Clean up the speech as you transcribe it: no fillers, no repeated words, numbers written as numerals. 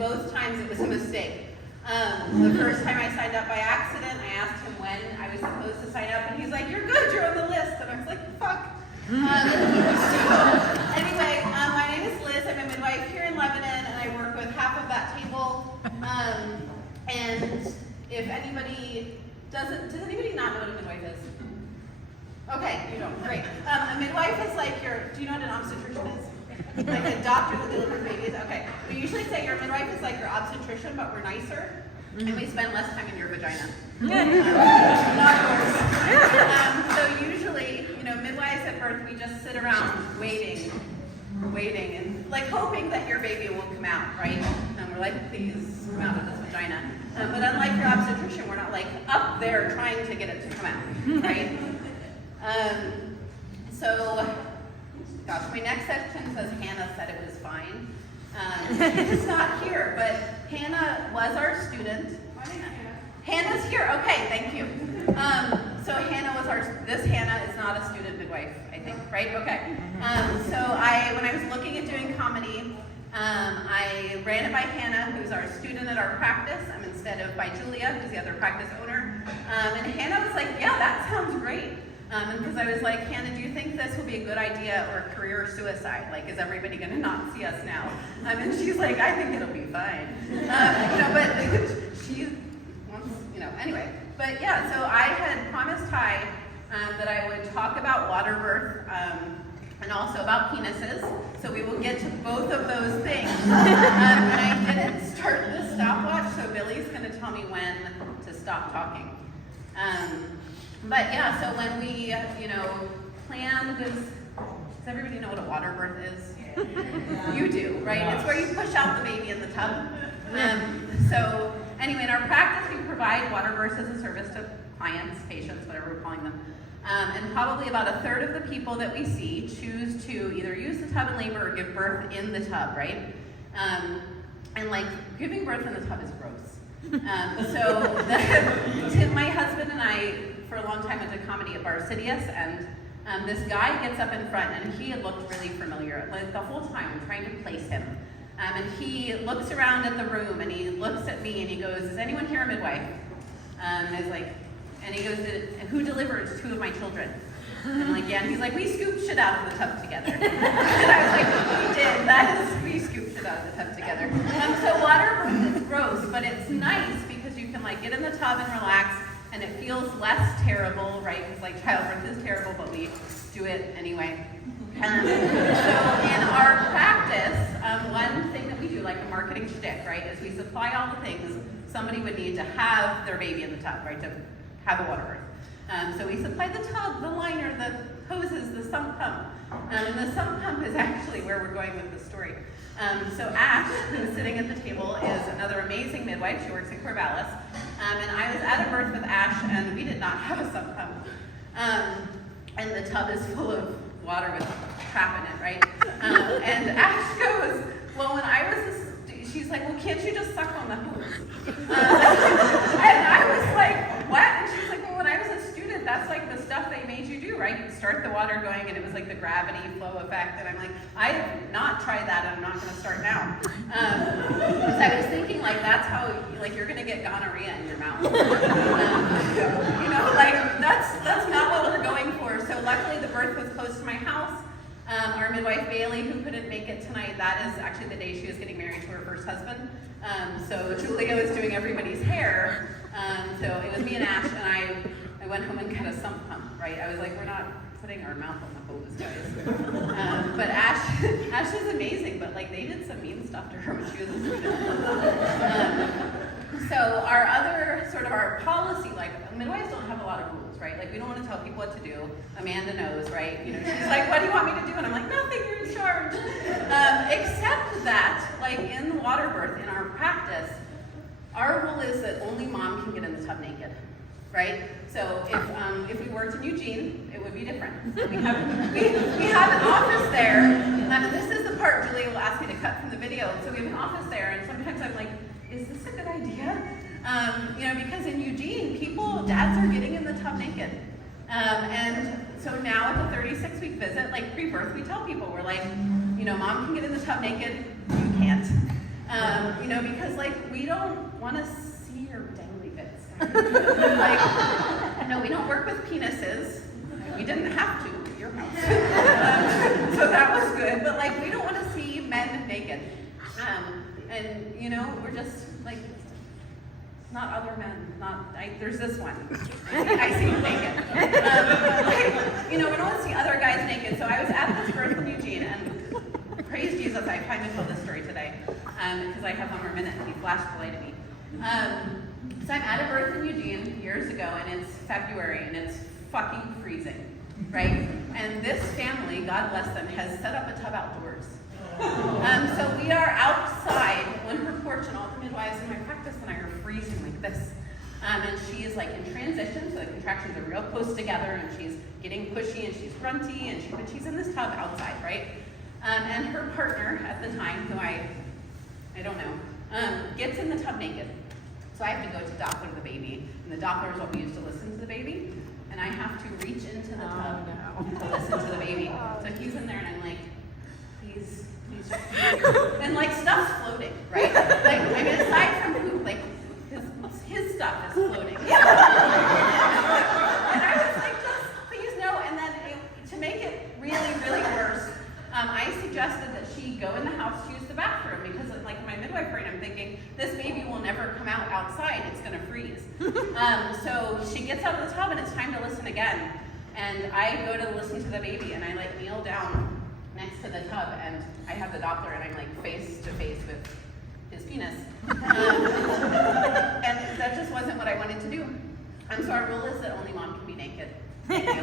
both times it was a mistake. The first time I signed up by accident, I asked him when I was supposed to sign up, and he's like, "You're good, you're on the list." And I was like, "Fuck." Anyway, my name is Liz. I'm a midwife here in Lebanon, and I work with half of that table. And if anybody does anybody not know what a midwife is? Okay, you don't. Great. A midwife is like do you know what an obstetrician is? Like a doctor that delivers babies? Okay. We usually say your midwife is like your obstetrician, but we're nicer, and we spend less time in your vagina. Not yours. So usually, midwives at birth, we just sit around waiting, and like hoping that your baby will come out, right? And we're like, please come out of this vagina. But unlike your obstetrician, we're not like up there trying to get it to come out, right? Gosh, my next section says Hannah said it was fine. It's not here, but Hannah was our student. Why is Hannah? Hannah's here. Okay, thank you. So Hannah was this Hannah is not a student midwife, I think, right? Okay. So when I was looking at doing comedy, I ran it by Hannah, who's our student at our practice, instead of by Julia, who's the other practice owner. And Hannah was like, yeah, that sounds great. Because I was like, Hannah, do you think this will be a good idea or career suicide? Like, is everybody going to not see us now? And she's like, I think it'll be fine. But she wants, anyway. But yeah, so I had promised Ty that I would talk about Waterbirth and also about penises. So we will get to both of those things. And I didn't start the stopwatch, so Billy's going to tell me when to stop talking. But yeah, so when we, planned this, does everybody know what a water birth is? Yeah. You do, right? It's where you push out the baby in the tub. So anyway, in our practice, we provide water births as a service to clients, patients, whatever we're calling them. And probably about a third of the people that we see choose to either use the tub in labor or give birth in the tub, right? And like giving birth in the tub is gross. Tim, my husband, and I, for a long time, went to comedy at Baer, and this guy gets up in front, and he had looked really familiar, like the whole time, I'm trying to place him. And he looks around at the room, and he looks at me, and he goes, "Is anyone here a midwife?" And I was like, and he goes, "Who delivers 2 of my children?" And I'm like, "Yeah." And he's like, "We scooped shit out of the tub together." And I was like, "We did. We scooped shit out of the tub together." So water birth is gross, but it's nice because you can like get in the tub and relax, and it feels less terrible, right? Because like childbirth is terrible, but we do it anyway. So in our practice, one thing that we do, like a marketing shtick, right, is we supply all the things somebody would need to have their baby in the tub, right, to have a water birth. So we supply the tub, the liner, the hoses, the sump pump. And the sump pump is actually where we're going with the story. So Ash, who's sitting at the table, is another amazing midwife. She works in Corvallis. And I was at a birth with Ash, and we did not have a sump pump. And the tub is full of water with crap in it, right? And Ash goes, "Well, when I was she's like, "Well, can't you just suck on the hose?" And I was like, "What?" And she's like, "Well, when I was a student, that's like the stuff they made you do, right? You'd start the water going, and it was like the gravity flow effect." And I'm like, "I have not tried that, and I'm not going to start now." Because I was thinking, like, that's how, like, you're going to get gonorrhea in your mouth. That's not what we're going for. So luckily, the birth was close to my house. Our midwife, Bailey, who couldn't make it tonight, that is actually the day she was getting married to her first husband. So Julia was doing everybody's hair. So it was me and Ash, and I went home and got a sump pump, right? I was like, we're not putting our mouth on the hose, guys. But Ash is amazing, but like they did some mean stuff to her when she was a student. So our other sort of our policy, like midwives don't have a lot of rules, right? Like we don't want to tell people what to do. Amanda knows, right? She's like, "What do you want me to do?" And I'm like, "Nothing, you're in charge." Except that, like in water birth, in our practice, our rule is that only mom can get in the tub naked, right? So if we worked in Eugene, it would be different. We have an office there, and this is the part Julia will ask me to cut from the video. So we have an office there, and sometimes I'm like, is this a good idea? Because in Eugene, dads are getting in the tub naked. And so now at the 36-week visit, like pre-birth, we tell people, we're like, mom can get in the tub naked, you can't. You know, because like we don't want to see your dangly bits. Like, no, we don't work with penises. We didn't have to at your house. So that was good. But like, we don't want to see men naked. And you know, we're just like, not other men. There's this one. I see him naked. You know, we don't want to see other guys naked. So I was at this birth in Eugene, and praise Jesus, I finally told this story today because I have one more minute, and he flashed the light at me. So I'm at a birth in Eugene years ago, and it's February, and it's fucking freezing, right? And this family, God bless them, has set up a tub outdoors. So we are outside on her porch, and all the midwives in my practice and I are freezing like this. And she is like in transition, so the contractions are real close together, and she's getting pushy, and she's grunty, but she's in this tub outside, right? And her partner at the time, who I don't know, gets in the tub naked. So I have to go to Doppler the baby, and the Doppler is what we use to listen to the baby, and I have to reach into the tub to listen to the baby. So he's in there, and I'm like, he's and like stuff's floating, right? Like, I mean, aside from poop, like his stuff is floating. And I was like, just please no. And then to make it really, really worse, I suggested that she go in the house to use the bathroom because, like, in my midwife brain, I'm thinking this baby will never come out outside; it's going to freeze. So she gets out of the tub, and it's time to listen again. And I go to listen to the baby, and I like kneel down next to the tub, and I have the Doppler, and I'm like face to face with his penis. And that just wasn't what I wanted to do. So our rule is that only mom can be naked. Thank you.